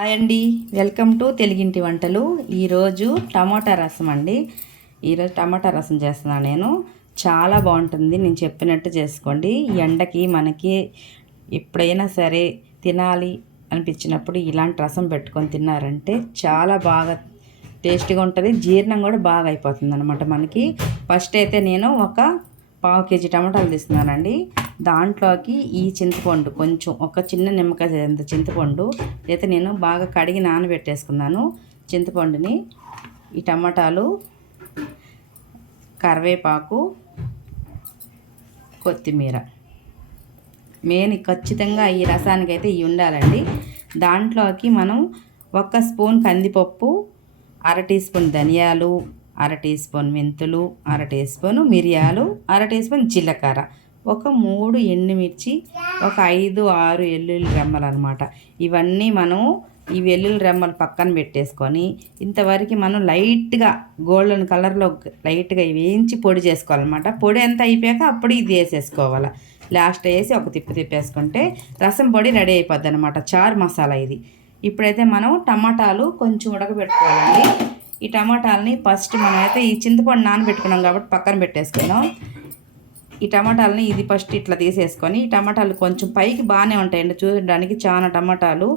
Hi అండి, welcome to తెలుగింటి వంటలు. ఈరోజు టమాటా రసం అండి. ఈరోజు టమాటా రసం చేస్తున్నాను నేను. చాలా బాగుంటుంది, నేను చెప్పినట్టు చేసుకోండి. ఎండకి మనకి ఎప్పుడైనా సరే తినాలి అనిపించినప్పుడు ఇలాంటి రసం పెట్టుకొని తిన్నారంటే చాలా బాగా టేస్టీగా ఉంటుంది. జీర్ణం కూడా బాగా అయిపోతుంది అనమాట మనకి. ఫస్ట్ అయితే నేను ఒక 1/2 కేజీ టమాటాలు తీసుకున్నానండి. దాంట్లోకి ఈ చింతపండు కొంచెం, ఒక చిన్న నిమ్మకాయ అంత చింతపండు అయితే నేను బాగా కడిగి నానబెట్టేసుకున్నాను. చింతపండుని, ఈ టమాటాలు, కరివేపాకు, కొత్తిమీర, మెయిన్ ఖచ్చితంగా ఈ రసానికి అయితే ఇవి ఉండాలండి. దాంట్లోకి మనం 1 స్పూన్ కందిపప్పు, 1/2 టీ స్పూన్ ధనియాలు, 1/2 టీ స్పూన్ మెంతులు, 1/2 టీ స్పూన్ మిరియాలు, 1/2 టీ స్పూన్ జీలకర్ర, ఒక 3 ఎండుమిర్చి, ఒక 5-6 వెల్లుల్లి రెమ్మలు అనమాట. ఇవన్నీ మనం ఈ వెల్లుల్లి రెమ్మలు పక్కన పెట్టేసుకొని ఇంతవరకు మనం లైట్గా గోల్డెన్ కలర్లో లైట్గా వేయించి పొడి చేసుకోవాలన్నమాట. పొడి ఎంత అయిపోయాక అప్పుడు ఇది వేసేసుకోవాలి. లాస్ట్ వేసి ఒక తిప్పేసుకుంటే రసం పొడి రెడీ అయిపోద్ది అనమాట. చారు మసాలా ఇది. ఇప్పుడైతే మనం టమాటాలు కొంచెం ఉడకబెట్టుకోవాలండి. ఈ టమాటాలని ఫస్ట్ మనమైతే ఈ చింతపండు నానబెట్టుకున్నాం కాబట్టి పక్కన పెట్టేసుకున్నాం. ఈ టమాటాలని ఇది ఫస్ట్ ఇట్లా తీసేసుకొని, ఈ టమాటాలు కొంచెం పైకి బాగానే ఉంటాయండి చూడడానికి. చాలా టమాటాలు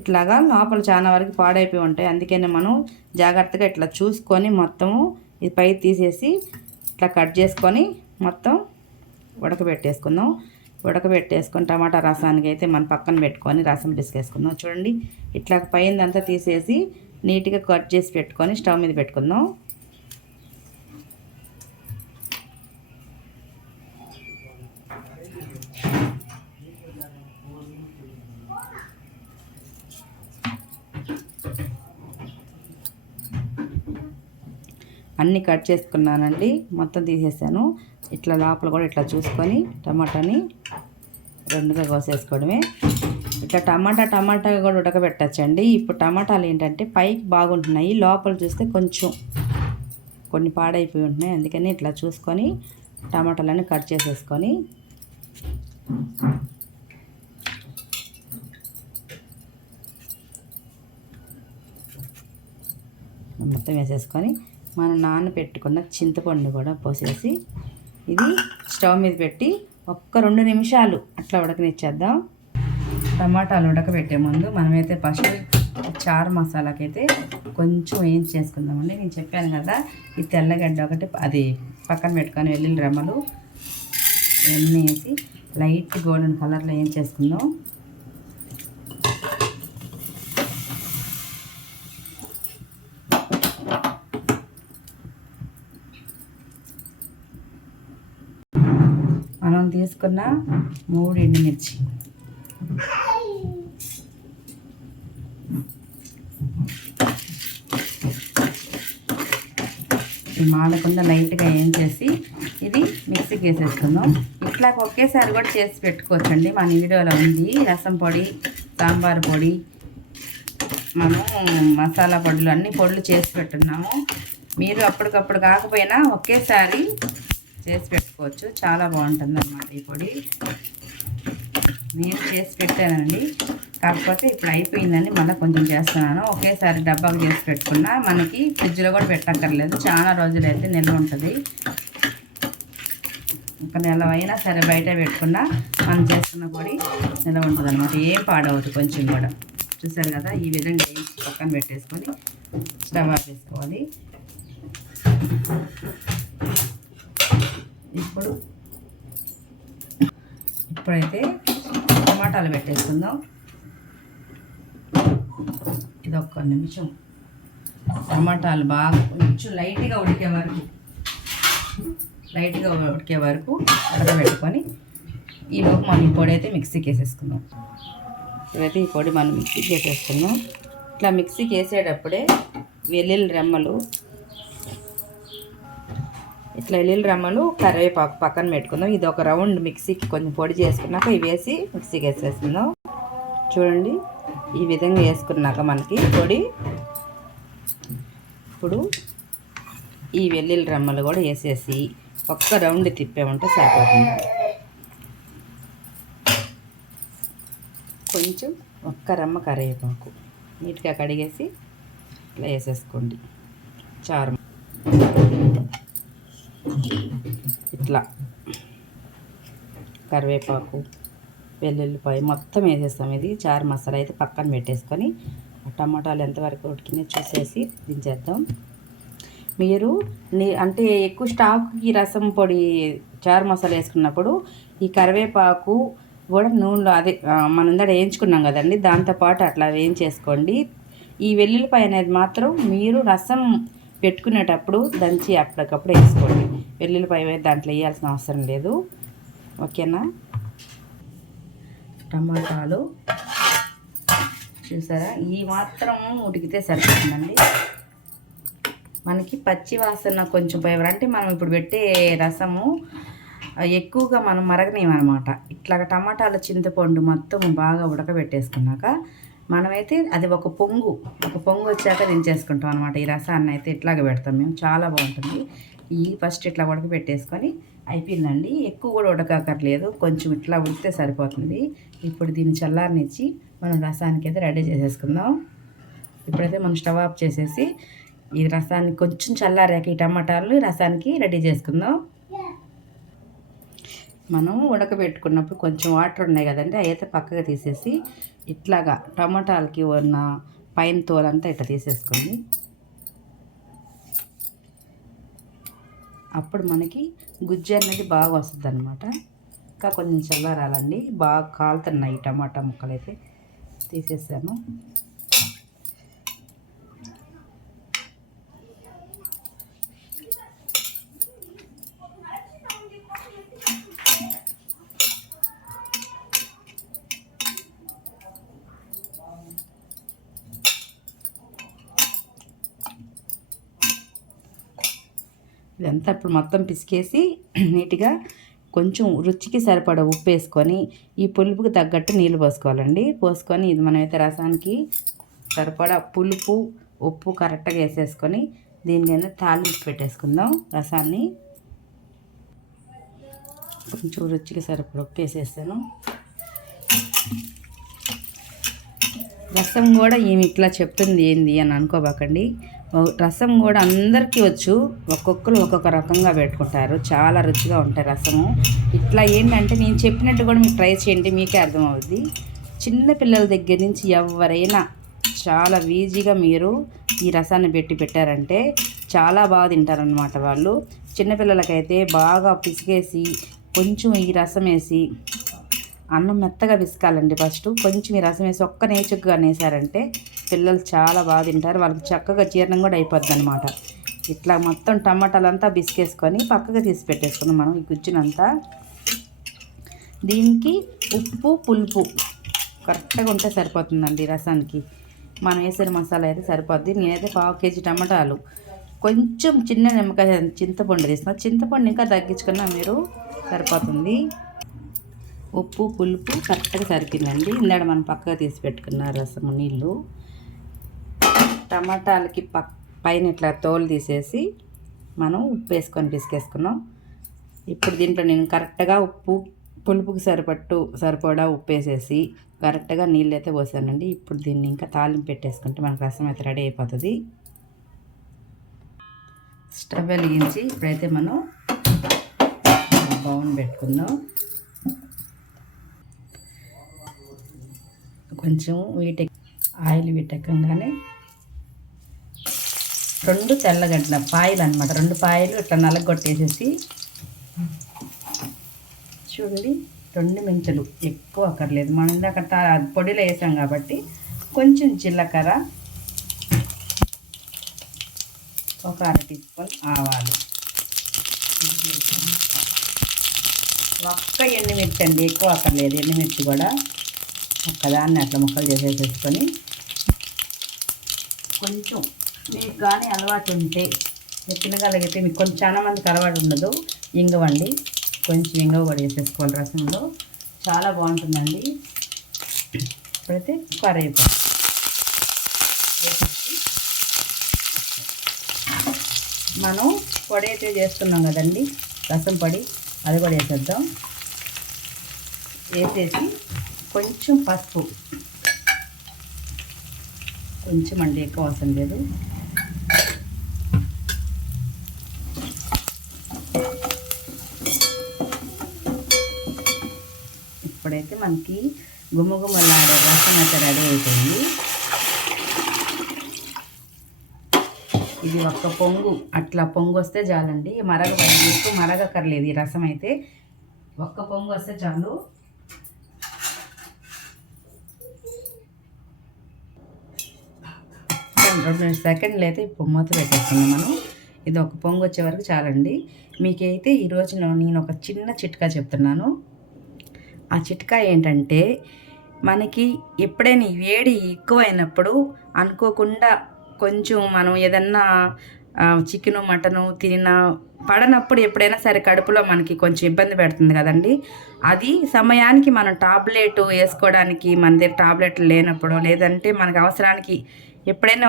ఇట్లాగా లోపల చాలా వరకు పాడైపోయి ఉంటాయి. అందుకనే మనం జాగ్రత్తగా ఇట్లా చూసుకొని మొత్తము ఇది పై తీసేసి ఇట్లా కట్ చేసుకొని మొత్తం ఉడకబెట్టేసుకుందాం. ఉడకబెట్టేసుకొని టమాటా రసానికి అయితే మనం పక్కన పెట్టుకొని రసం పిసికేసుకుందాం. చూడండి, ఇట్లా పైందంతా తీసేసి నీట్గా కట్ చేసి పెట్టుకొని స్టవ్ మీద పెట్టుకుందాం. అన్నీ కట్ చేసుకున్నానండి, మొత్తం తీసేసాను. ఇట్లా లోపల కూడా ఇట్లా చూసుకొని టమాటాని రెండుగా కోసేసుకోవడమే. ఇట్లా టమాటా కూడా ఉడకబెట్టచ్చండి. ఇప్పుడు టమాటాలు ఏంటంటే పైకి బాగుంటున్నాయి, లోపల చూస్తే కొంచెం కొన్ని పాడైపోయి ఉంటున్నాయి. అందుకని ఇట్లా చూసుకొని టమాటాలన్నీ కట్ చేసేసుకొని మొత్తం వేసేసుకొని మనం నానబెట్టుకున్న చింతపండు కూడా పోసేసి ఇది స్టవ్ మీద పెట్టి ఒక్క 2 నిమిషాలు అట్లా ఉడకనిచ్చేద్దాం. టమాటాలు ఉడకబెట్టే ముందు మనమైతే ఫస్ట్ చారు మసాలాకైతే కొంచెం ఏం చేసుకుందామండి. నేను చెప్పాను కదా, ఈ తెల్లగడ్డ ఒకటి అది పక్కన పెట్టుకొని వెల్లుల్లి రెమ్మలు ఇవన్నీ వేసి లైట్ గోల్డెన్ కలర్లో ఏం చేసుకుందాం. మనం తీసుకున్న 3 ఎండుమిర్చి, ఈ మాడకుండా లైట్గా ఏం చేసి ఇది మిక్సీకి వేసేసుకుందాం. ఇట్లా ఒకేసారి కూడా చేసి పెట్టుకోవచ్చండి. మన వీడియోలో ఉంది రసం పొడి, సాంబార్ పొడి, మనం మసాలా పొడులు అన్ని పొడులు చేసి పెట్టున్నాము. మీరు అప్పటికప్పుడు కాకపోయినా ఒకేసారి చేసి పెట్టుకోవచ్చు. చాలా బాగుంటుంది అన్నమాట ఈ పొడి. నేను చేసి పెట్టానండి, కాకపోతే ఇప్పుడు అయిపోయిందని మళ్ళీ కొంచెం చేస్తున్నాను. ఒకేసారి డబ్బాకు చేసి పెట్టుకున్నా మనకి ఫ్రిడ్జ్లో కూడా పెట్టక్కర్లేదు, చాలా రోజులు అయితే నిల్వ ఉంటుంది. ఒక నెల అయినా సరే బయట పెట్టుకున్నా మనం చేసుకున్న పొడి నిల్వ ఉంటుంది అనమాట. ఏం పాడవద్దు కొంచెం కూడా. చూసారు కదా, ఈ విధంగా వేసి పక్కన పెట్టేసుకొని స్టవ్ ఆఫ్ చేసుకోవాలి. ఇప్పుడైతే టమాటాలు పెట్టేసుకుందాం. ఇది ఒక్క నిమిషం టమాటాలు బాగా కొంచెం లైట్గా ఉడికే వరకు ఉడకబెట్టుకొని ఈలోపు మనం ఈ పొడి అయితే మిక్సీకి వేసేసుకుందాం. ఇప్పుడైతే ఈ పొడి మనం మిక్సీకి వేసేసుకుందాం. ఇట్లా మిక్సీకి వేసేటప్పుడే వెల్లుల్లి రెమ్మలు, కరివేపాకు పక్కన పెట్టుకుందాం. ఇది ఒక రౌండ్ మిక్సీకి కొంచెం పొడి చేసుకున్నాక ఇవి వేసి మిక్సీకి వేసేసుకుందాం. చూడండి, ఈ విధంగా వేసుకున్నాక మనకి పొడి. ఇప్పుడు ఈ వెల్లుల్లి రెమ్మలు కూడా వేసేసి ఒక్క రౌండ్ తిప్పామంటే సరిపోతుంది. కొంచెం ఒక్క రెమ్మ కరివేపాకు, నీట్గా కడిగేసి ఇట్లా వేసేసుకోండి. చారు ఇట్లా కరివేపాకు, వెల్లుల్లిపాయ మొత్తం వేసేస్తాం. ఇది చారు మసాలా అయితే పక్కన పెట్టేసుకొని టమాటాలు ఎంతవరకు ఉడికినాయో చూసేసి దించేద్దాం. మీరు అంటే ఎక్కువ స్టాక్కి రసం పొడి చారు మసాలా వేసుకున్నప్పుడు ఈ కరివేపాకు కూడా నూనెలో అదే మనం ఇందాక వేయించుకున్నాం కదండి, దాంతోపాటు అట్లా వేయించేసుకోండి. ఈ వెల్లుల్లిపాయ అనేది మాత్రం మీరు రసం పెట్టుకునేటప్పుడు దంచి అప్పటికప్పుడు వేసుకోండి. వెల్లుల్లిపాయ దాంట్లో వేయాల్సిన అవసరం లేదు. ఓకేనా? టమాటాలు చూసారా, ఈ మాత్రం ఉడికితే సరిపోతుందండి. మనకి పచ్చి వాసన కొంచెం పోయేవారు అంటే మనం ఇప్పుడు పెట్టే రసము ఎక్కువగా మనం మరగనేమన్నమాట. ఇట్లాగ టమాటాలు చింతపండు మొత్తం బాగా ఉడకబెట్టేసుకున్నాక మనమైతే అది ఒక పొంగు వచ్చాక దించేసుకుంటాం అనమాట. ఈ రసాన్ని అయితే ఇట్లాగ పెడతాం మేము, చాలా బాగుంటుంది. ఈ ఫస్ట్ ఇట్లా ఉడకబెట్టేసుకొని అయిపోయిందండి. ఎక్కువ కూడా ఉడకక్కర్లేదు, కొంచెం ఇట్లా ఉడికితే సరిపోతుంది. ఇప్పుడు దీన్ని చల్లారనిచ్చి మనం రసానికి అయితే రెడీ చేసేసుకుందాం. ఇప్పుడైతే మనం స్టవ్ ఆఫ్ చేసేసి ఈ రసాన్ని కొంచెం చల్లారాక ఈ టమాటాలు రసానికి రెడీ చేసుకుందాం. మనం ఉడకబెట్టుకున్నప్పుడు కొంచెం వాటర్ ఉన్నాయి కదండి, అవి అయితే పక్కగా తీసేసి ఇట్లాగా టమాటాలకి ఉన్న పైన తోలంతా ఇట్లా తీసేసుకోండి. అప్పుడు మనకి గుజ్జు అనేది బాగా వస్తుంది అనమాట. ఇంకా కొంచెం చల్లారాలండి, బాగా కాలుతున్నాయి టమాటా ముక్కలు అయితే తీసేసాను. ఇదంతా ఇప్పుడు మొత్తం పిసికేసి నీట్గా కొంచెం రుచికి సరిపడా ఉప్పు వేసుకొని ఈ పులుపుకి తగ్గట్టు నీళ్ళు పోసుకోవాలండి. పోసుకొని ఇది మనమైతే రసానికి సరిపడా పులుపు ఉప్పు కరెక్ట్గా వేసేసుకొని దీనికైనా తాలింపు పెట్టేసుకుందాం. రసాన్ని కొంచెం రుచికి సరిపడా ఉప్పు వేసేస్తాను. రసం కూడా ఏమి ఇట్లా చెప్తుంది ఏంది అని అనుకోబాకండి. రసం కూడా అందరికీ వచ్చు, ఒక్కొక్కరు ఒక్కొక్క రకంగా పెట్టుకుంటారు, చాలా రుచిగా ఉంటాయి రసము. ఇట్లా ఏంటంటే నేను చెప్పినట్టు కూడా మీరు ట్రై చేయండి, మీకే అర్థమవుద్ది. చిన్న పిల్లల దగ్గర నుంచి ఎవరైనా చాలా ఈజీగా మీరు ఈ రసాన్ని పెట్టారంటే చాలా బాగా తింటారనమాట వాళ్ళు. చిన్నపిల్లలకైతే బాగా పిసికేసి కొంచెం ఈ రసం వేసి అన్నం మెత్తగా పిసకాలండి. ఫస్ట్ కొంచెం ఈ రసం వేసి ఒక్క నేచుగ్గా నేసారంటే పిల్లలు చాలా బాగా తింటారు, వాళ్ళకి చక్కగా జీర్ణం కూడా అయిపోద్ది అనమాట. ఇట్లా మొత్తం టమాటాలంతా బిసికేసుకొని పక్కగా తీసి పెట్టేసుకున్నాం మనం ఈ గుజ్జునంతా. దీనికి ఉప్పు పులుపు కరెక్ట్గా ఉంటే సరిపోతుందండి రసానికి. మనం వేసిన మసాలా అయితే సరిపోద్ది. నేనైతే 1/2 కేజీ టమాటాలు, కొంచెం చిన్న నిమ్మకాయ చింతపండు తీసుకున్నా, చింతపండు ఇంకా తగ్గించుకున్నా మీరు సరిపోతుంది. ఉప్పు పులుపు కరెక్ట్గా సరిపోయిందండి. ఇందాక మనం పక్కగా తీసి పెట్టుకున్న రసము నీళ్ళు టమాటాలకి పైన ఇట్లా తోలు తీసేసి మనం ఉప్పు వేసుకొని పిసికేసుకున్నాం. ఇప్పుడు దీంట్లో నేను కరెక్ట్గా ఉప్పు పులుపుకి సరిపడా ఉప్పు వేసేసి కరెక్ట్గా నీళ్ళు అయితే పోసానండి. ఇప్పుడు దీన్ని ఇంకా తాలింపు పెట్టేసుకుంటే మనకు రసం అయితే రెడీ అయిపోతుంది. స్టవ్ వెలిగించి ఇప్పుడైతే మనం బౌన్ పెట్టుకుందాం. కొంచెం ఆయిల్ వీటెక్కగానే 2 తెల్లగడ్డల పాయలు అనమాట, 2 పాయలు ఇట్లా నలగొట్టేసేసి చూడండి. 2 మెంతులు, ఎక్కువ అక్కర్లేదు, మనం ఇందాక పొడిలో వేసాం కాబట్టి. కొంచెం జీలకర్ర, ఒక 1/2 టీ స్పూన్ ఆవాలు, ఒక్క ఎండుమిర్చి అండి, ఎక్కువ అక్కర్లేదు ఎండుమిర్చి కూడా. ఒక్కదాన్ని అట్లా ముక్కలు చేసేసుకొని కొంచెం మీకు కానీ అలవాటు ఉంటే మీరు తినగలిగితే, మీకు కొంచెం చాలా మందికి అలవాటు ఉండదు, ఇంగవండి. కొంచెం ఇంగవ కూడా వేసేసుకోవాలి రసంలో, చాలా బాగుంటుందండి. ఇప్పుడైతే కరివేపాకు మనం పొడి అయితే చేస్తున్నాం కదండి రసం పొడి, అది కూడా వేసేద్దాం. వేసేసి కొంచెం పసుపు, కొంచెం అండి, ఎక్కువ అవసరం లేదు. ఇప్పుడైతే మనకి గుమ్మగుమ్మలాడే రసం అయితే రెడీ అయిపోయింది. ఇది ఒక్క పొంగు, అట్లా పొంగు వస్తే చాలండి. ఎక్కువ మరగక్కర్లేదు. ఈ రసం అయితే ఒక్క పొంగు వస్తే చాలు. రెండు సెకండ్లు అయితే ఇప్పుడు మూత పెట్టేస్తున్నాం మనం. ఇది ఒక పొంగు వచ్చే వరకు చాలండి. మీకైతే ఈరోజు నేను ఒక చిన్న చిట్కా చెప్తున్నాను. ఆ చిట్కా ఏంటంటే, మనకి ఎప్పుడైనా వేడి ఎక్కువైనప్పుడు అనుకోకుండా కొంచెం మనం ఏదన్నా చికెను మటను పడనప్పుడు ఎప్పుడైనా సరే కడుపులో మనకి కొంచెం ఇబ్బంది పెడుతుంది కదండి. అది సమయానికి మనం టాబ్లెట్ వేసుకోవడానికి మన దగ్గర టాబ్లెట్లు లేనప్పుడు, లేదంటే మనకు అవసరానికి ఎప్పుడైనా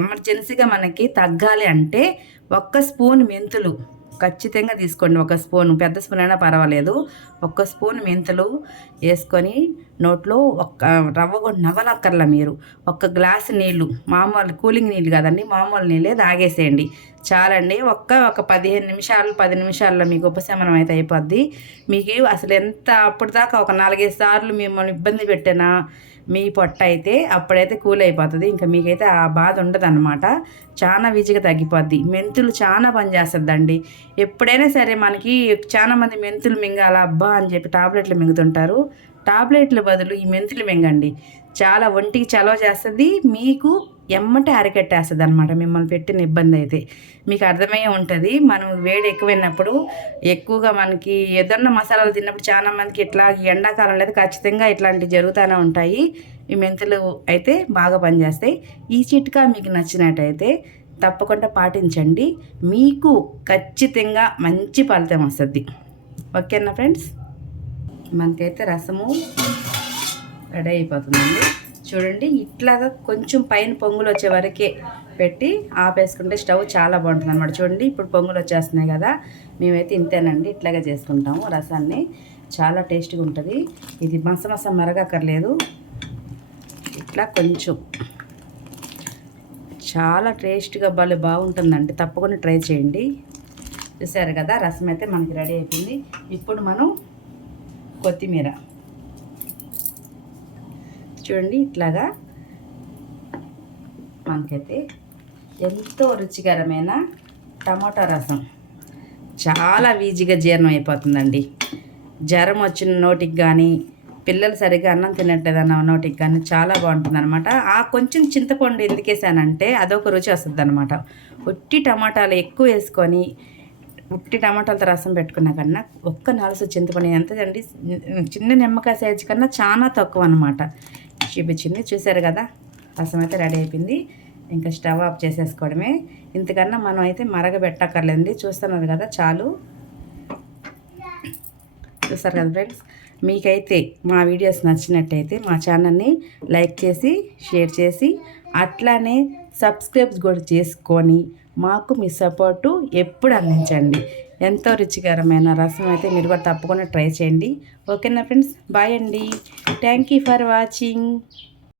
ఎమర్జెన్సీగా మనకి తగ్గాలి అంటే ఒక్క స్పూన్ మెంతులు ఖచ్చితంగా తీసుకోండి. ఒక స్పూన్, పెద్ద స్పూన్ అయినా పర్వాలేదు. ఒక్క స్పూన్ మెంతులు వేసుకొని నోట్లో రవ్వ కూడా నవ్వనక్కర్లా. మీరు ఒక గ్లాసు నీళ్ళు, మామూలు కూలింగ్ నీళ్ళు కదండి, మామూలు నీళ్ళే తాగేసేయండి చాలండి. ఒక 15 నిమిషాలు 10 నిమిషాల్లో మీకు ఉపశమనం అయితే అయిపోద్ది. మీకు అసలు అప్పుడు దాకా ఒక 4-5 సార్లు మిమ్మల్ని ఇబ్బంది పెట్టినా మీ పొట్ట అయితే అప్పుడైతే కూల్ అయిపోతుంది. ఇంకా మీకైతే ఆ బాధ ఉండదు అన్నమాట. చాలా ఈజీగా తగ్గిపోద్ది. మెంతులు చాలా పనిచేస్తుందండి. ఎప్పుడైనా సరే మనకి చాలామంది మెంతులు మింగాల అబ్బా అని చెప్పి టాబ్లెట్లు మింగుతుంటారు. టాబ్లెట్ల బదులు ఈ మెంతులు మింగండి. చాలా ఒంటికి చలవ చేస్తుంది. మీకు ఎమ్మటే అరికట్టేస్తుంది అనమాట. మిమ్మల్ని పెట్టిన ఇబ్బంది అయితే మీకు అర్థమయ్యే ఉంటుంది. మనం వేడి ఎక్కువైనప్పుడు ఎక్కువగా మనకి ఏదన్నా మసాలాలు తిన్నప్పుడు చాలా మందికి ఇట్లా ఎండాకాలంలో అయితే ఖచ్చితంగా ఇట్లాంటివి జరుగుతూనే ఉంటాయి. ఈ మెంతులు అయితే బాగా పనిచేస్తాయి. ఈ చిట్కా మీకు నచ్చినట్టయితే తప్పకుండా పాటించండి. మీకు ఖచ్చితంగా మంచి ఫలితం వస్తుంది. ఓకేనా ఫ్రెండ్స్? మనకైతే రసము రెడీ అయిపోతుందండి. చూడండి, ఇట్లాగా కొంచెం పైన పొంగులు వచ్చే వరకే పెట్టి ఆపేసుకుంటే స్టవ్ చాలా బాగుంటుంది అనమాట. చూడండి, ఇప్పుడు పొంగులు వచ్చేస్తున్నాయి కదా. మేమైతే ఇంతేనండి, ఇట్లాగే చేసుకుంటాము రసాన్ని. చాలా టేస్ట్గా ఉంటుంది. ఇది మసమస మరగక్కర్లేదు. ఇట్లా కొంచెం చాలా టేస్ట్గా భలే బాగుంటుందండి. తప్పకుండా ట్రై చేయండి. చూసారు కదా, రసం అయితే మనకి రెడీ అయిపోయింది. ఇప్పుడు మనం కొత్తిమీర చూడండి, ఇట్లాగా మనకైతే ఎంతో రుచికరమైన టమాటా రసం చాలా ఈజీగా జీర్ణం అయిపోతుందండి. జ్వరం వచ్చిన నోటికి కానీ, పిల్లలు సరిగ్గా అన్నం తినట్లేదన్న నోటికి కానీ చాలా బాగుంటుంది అనమాట. ఆ కొంచెం చింతపండు ఎందుకు వేసానంటే అదొక రుచి వస్తుంది అనమాట. ఉట్టి టమాటాలు ఎక్కువ వేసుకొని ఉట్టి టమాటాలతో రసం పెట్టుకున్నా కన్నా ఒక్క 4 చింతపండు ఎంతదండి, చిన్న నిమ్మకాయ సైజు కన్నా చాలా తక్కువ అనమాట చూపించింది. చూసారు కదా, రసం అయితే రెడీ అయిపోయింది. ఇంకా స్టవ్ ఆఫ్ చేసేసుకోవడమే. ఇంతకన్నా మనం అయితే మరగబెట్టక్కర్లేదండి. చూస్తున్నారు కదా, చాలు. చూస్తారు కదా ఫ్రెండ్స్, మీకైతే మా వీడియోస్ నచ్చినట్టయితే మా ఛానల్ని లైక్ చేసి షేర్ చేసి అట్లానే సబ్స్క్రైబ్ కూడా చేసుకొని మాకు మీ సపోర్టు ఎప్పుడు అందించండి. ఎంతో రుచికరమైన రసం అయితే మీరు కూడా తప్పకుండా ట్రై చేయండి. ఓకేనా ఫ్రెండ్స్? బాయ్ అండి. Thank you for watching.